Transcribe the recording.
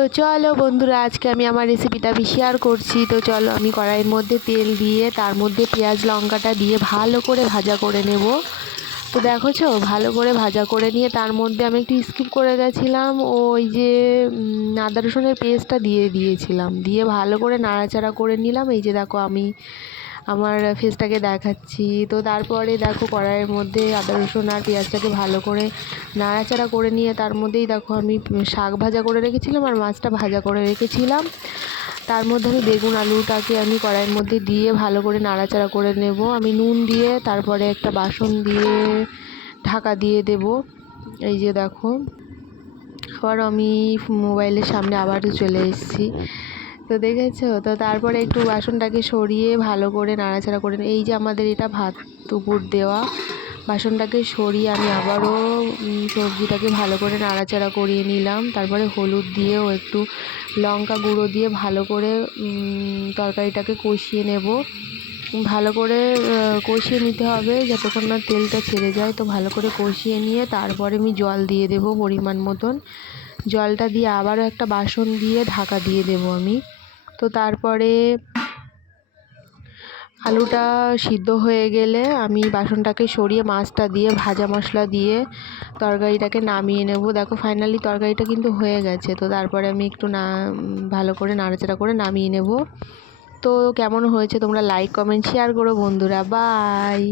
তো চলো বন্ধুরা, আজকে আমি আমার রেসিপিটা শেয়ার করছি। তো চলো, আমি কড়াইয়ের মধ্যে তেল দিয়ে তার মধ্যে পেঁয়াজ লঙ্কাটা দিয়ে ভালো করে ভাজা করে নেব। তো দেখোছো, ভালো করে ভাজা করে নিয়ে তার মধ্যে আমি একটু স্কিপ করে গেছিলাম, ওই যে আদা রসুনের পেস্টটা দিয়ে দিয়েছিলাম, দিয়ে ভালো করে নাড়াচাড়া করে নিলাম। এই যে দেখো, আমি আমার ফেসটাকে দেখাচ্ছি। তো তারপরে দেখো, কড়াইয়ের মধ্যে আদা রসুন আর পেঁয়াজটাকে ভালো করে নাড়াচাড়া করে নিয়ে তার মধ্যেই দেখো আমি শাক ভাজা করে রেখেছিলাম আর মাছটা ভাজা করে রেখেছিলাম। তার মধ্যে আমি বেগুন আলুটাকে আমি কড়াইয়ের মধ্যে দিয়ে ভালো করে নাড়াচাড়া করে নেব। আমি নুন দিয়ে তারপরে একটা বাসন দিয়ে ঢাকা দিয়ে দেব। এই যে দেখো, আবার আমি মোবাইলের সামনে আবারও চলে এসেছি। তো দেখেছো, তো তারপরে একটু বাসনটাকে সরিয়ে ভালো করে নাড়াচাড়া করে এই যে আমাদের এটা ভাত উপর দেওয়া, বাসনটাকে সরিয়ে আমি আবারও সবজিটাকে ভালো করে নাড়াচাড়া করিয়ে নিলাম। তারপরে হলুদ দিয়েও একটু লঙ্কা গুঁড়ো দিয়ে ভালো করে তরকারিটাকে কষিয়ে নেব। ভালো করে কষিয়ে নিতে হবে যতক্ষণ না তেলটা ছেড়ে যায়। তো ভালো করে কষিয়ে নিয়ে তারপরে আমি জল দিয়ে দেব পরিমাণ মতন। জলটা দিয়ে আবারও একটা বাসন দিয়ে ঢাকা দিয়ে দেব আমি। তো তারপরে আলুটা সিদ্ধ হয়ে গেলে আমি বাসনটাকে সরিয়ে মাছটা দিয়ে ভাজা মশলা দিয়ে তরকারিটাকে নামিয়ে নেব। দেখো, ফাইনালি তরকারিটা কিন্তু হয়ে গেছে। তো তারপরে আমি একটু ভালো করে নাড়াচাড়া করে নামিয়ে নেব। তো কেমন হয়েছে তোমরা লাইক কমেন্ট শেয়ার করো বন্ধুরা। বাই।